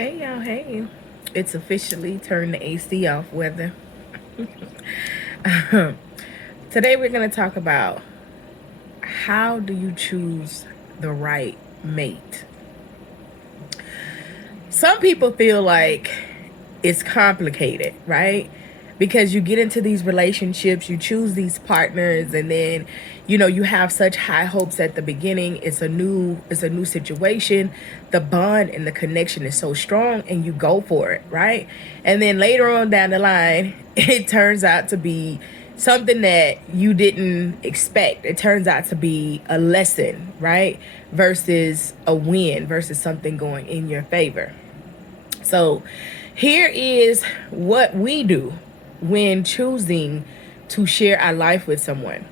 Hey y'all, hey. It's officially turned the AC off weather. Today we're going to talk about how do you choose the right mate. Some people feel like it's complicated, right? Because you get into these relationships, you choose these partners, and then you have such high hopes at the beginning. It's a new situation. The bond and the connection is so strong, and you go for it, right? And then later on down the line, it turns out to be something that you didn't expect. It turns out to be a lesson, right? Versus a win, versus something going in your favor. So here is what we do when choosing to share our life with someone.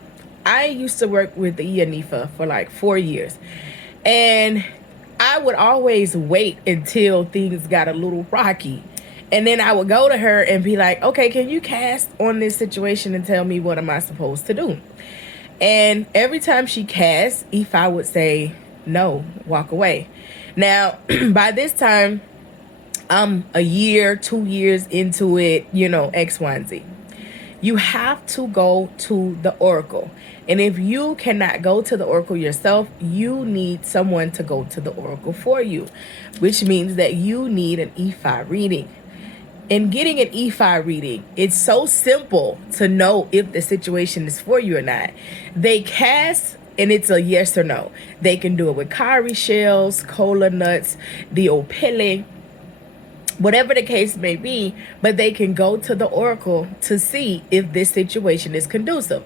I used to work with the Ianifa for like 4 years, and I would always wait until things got a little rocky. And then I would go to her and be like, okay, can you cast on this situation and tell me what am I supposed to do? And every time she cast, Ifa would say, no, walk away. Now, by this time, I'm a year, 2 years into it, X, Y, and Z. You have to go to the oracle. And if you cannot go to the oracle yourself, you need someone to go to the oracle for you, which means that you need an Ifa reading. In getting an Ifa reading, it's so simple to know if the situation is for you or not. They cast and it's a yes or no. They can do it with cowrie shells, cola nuts, the opele, whatever the case may be, but they can go to the oracle to see if this situation is conducive.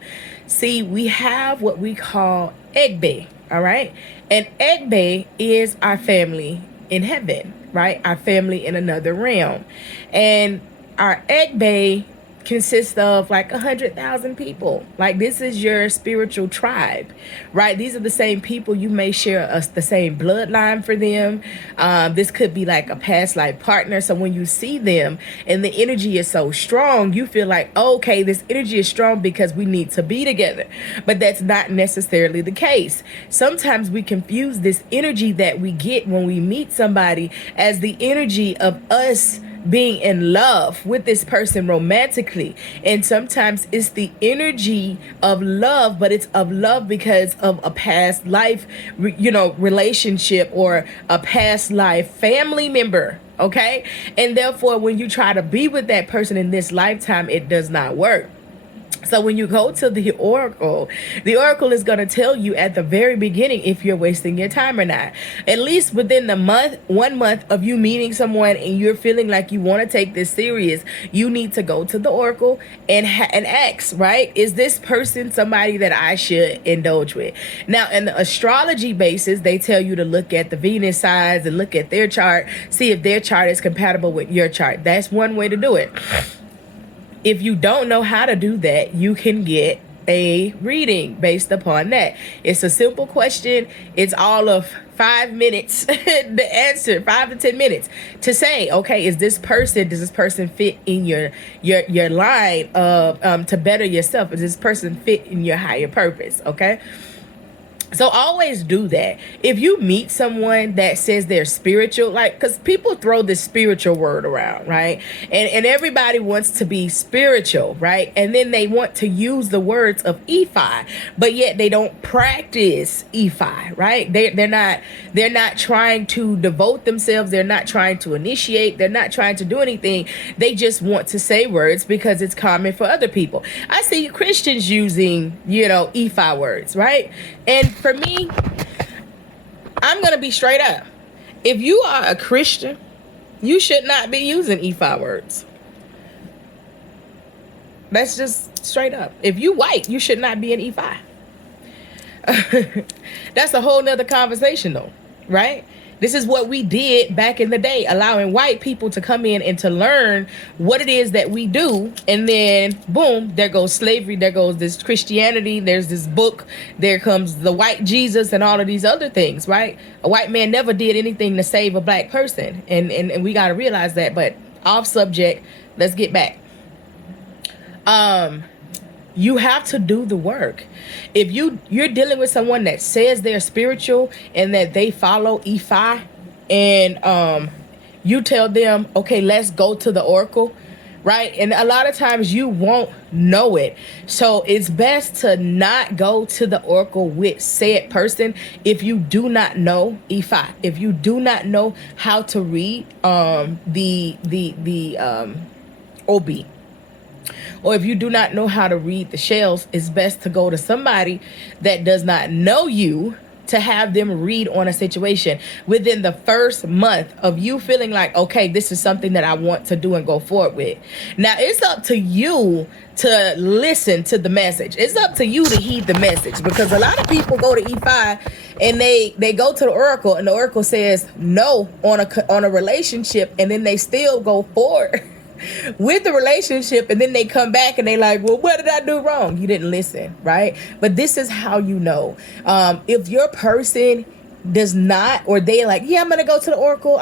See, we have what we call Egbe, all right? And Egbe is our family in heaven, right? Our family in another realm. And our Egbe consists of like 100,000 people. Like, this is your spiritual tribe, right? These are the same people. You may share the same bloodline for them. This could be like a past life partner. So when you see them and the energy is so strong, you feel like, okay, this energy is strong because we need to be together. But that's not necessarily the case. Sometimes we confuse this energy that we get when we meet somebody as the energy of us being in love with this person romantically. And sometimes it's the energy of love, but it's of love because of a past life, relationship, or a past life family member. Okay. And therefore, when you try to be with that person in this lifetime, it does not work. So when you go to the oracle is going to tell you at the very beginning if you're wasting your time or not. At least within the 1 month of you meeting someone and you're feeling like you want to take this serious, you need to go to the oracle and ask, right? Is this person somebody that I should indulge with? Now, in the astrology basis, they tell you to look at the Venus signs and look at their chart, see if their chart is compatible with your chart. That's one way to do it. If you don't know how to do that, you can get a reading based upon that. It's a simple question. It's all of 5 minutes the answer, 5 to 10 minutes to say, okay, does this person fit in your line of to better yourself? Does this person fit in your higher purpose? Okay. So always do that. If you meet someone that says they're spiritual, like, because people throw this spiritual word around, right? And everybody wants to be spiritual, right? And then they want to use the words of Ifa, but yet they don't practice Ifa, right? They're not trying to devote themselves. They're not trying to initiate. They're not trying to do anything. They just want to say words because it's common for other people. I see Christians using, Ifa words, right? And for me, I'm going to be straight up. If you are a Christian, you should not be using Ifa words. That's just straight up. If you white, you should not be an Ifa. That's a whole nother conversation though, right? This is what we did back in the day, allowing white people to come in and to learn what it is that we do. And then, boom, there goes slavery. There goes this Christianity. There's this book. There comes the white Jesus and all of these other things, right? A white man never did anything to save a black person. And we got to realize that. But off subject, let's get back. You have to do the work. If you're dealing with someone that says they're spiritual and that they follow Ifa and you tell them, okay, let's go to the oracle, right? And a lot of times you won't know it. So it's best to not go to the oracle with said person if you do not know Ifa. If you do not know how to read the OB, or if you do not know how to read the shells, it's best to go to somebody that does not know you, to have them read on a situation within the first month of you feeling like, okay, this is something that I want to do and go forward with. Now, it's up to you to listen to the message. It's up to you to heed the message, because a lot of people go to E5 and they go to the oracle, and the oracle says no on a relationship, and then they still go forward with the relationship, and then they come back and they like, well, what did I do wrong? You didn't listen, right? But this is how you know. If your person does not, or they like, yeah, I'm gonna go to the oracle,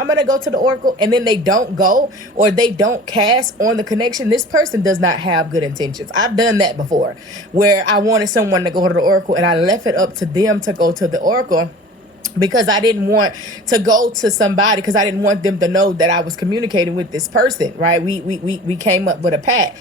and then they don't go, or they don't cast on the connection, this person does not have good intentions. I've done that before, where I wanted someone to go to the oracle and I left it up to them to go to the oracle, because I didn't want to go to somebody, because I didn't want them to know that I was communicating with this person, right? We came up with a pact,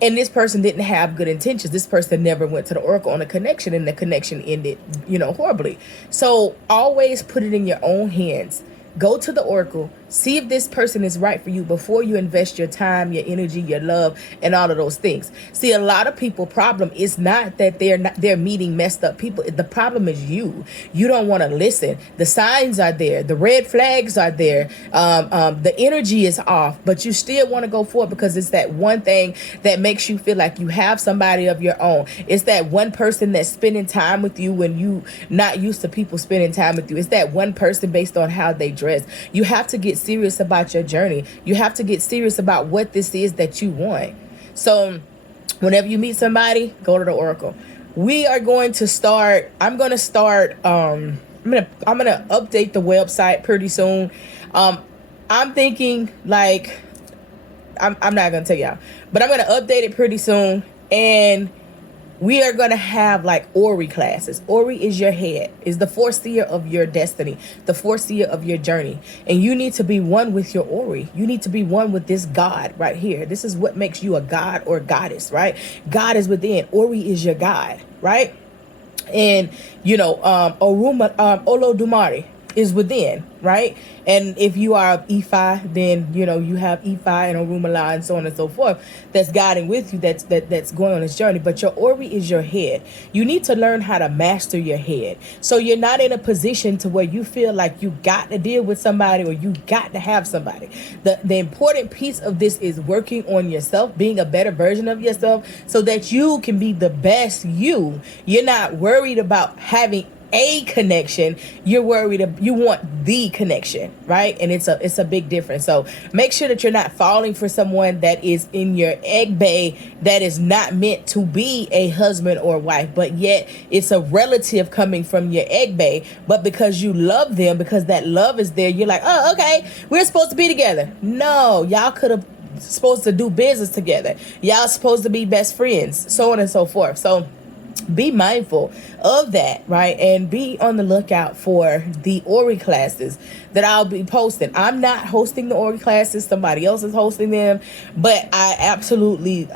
and this person didn't have good intentions. This person never went to the oracle on a connection, and the connection ended, horribly. So always put it in your own hands. Go to the oracle, see if this person is right for you before you invest your time, your energy, your love, and all of those things. See, a lot of people problem is not that they're meeting messed up people. The problem is you. You don't want to listen. The signs are there. The red flags are there. The energy is off, but you still want to go forward, because it's that one thing that makes you feel like you have somebody of your own. It's that one person that's spending time with you when you not used to people spending time with you. It's that one person based on how they dress. You have to get serious about your journey. You have to get serious about what this is that you want. So whenever you meet somebody, go to the oracle. We are going to start, I'm going to update the website pretty soon. I'm thinking like, I'm not going to tell y'all, but I'm going to update it pretty soon. And we are going to have like Ori classes. Ori is your head, is the foreseer of your destiny, the foreseer of your journey. And you need to be one with your Ori. You need to be one with this God right here. This is what makes you a god or goddess, right? God is within. Ori is your God, right? And, Olodumare is within, right? And if you are Ifa, then you have Ifa and Orumala and so on and so forth that's guiding with you, that's going on this journey. But your Ori is your head. You need to learn how to master your head, so you're not in a position to where you feel like you got to deal with somebody, or you got to have somebody. The important piece of this is working on yourself, being a better version of yourself, so that you can be the best you. You're not worried about having a connection. You're worried you want the connection, right? And it's a big difference. So make sure that you're not falling for someone that is in your egg bay, that is not meant to be a husband or wife, but yet it's a relative coming from your egg bay. But because you love them, because that love is there, you're like, oh, okay, we're supposed to be together. No, y'all could have supposed to do business together. Y'all supposed to be best friends, so on and so forth. So be mindful of that, right? And be on the lookout for the Ori classes that I'll be posting. I'm not hosting the Ori classes. Somebody else is hosting them. But I absolutely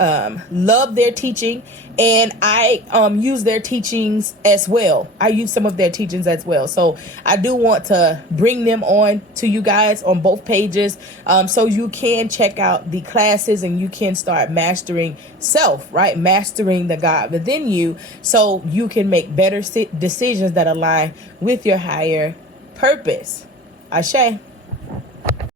love their teaching. And I use their teachings as well. I use some of their teachings as well. So I do want to bring them on to you guys on both pages, so you can check out the classes and you can start mastering self, right? Mastering the God within you, so you can make better decisions that align with your higher purpose. Ashe.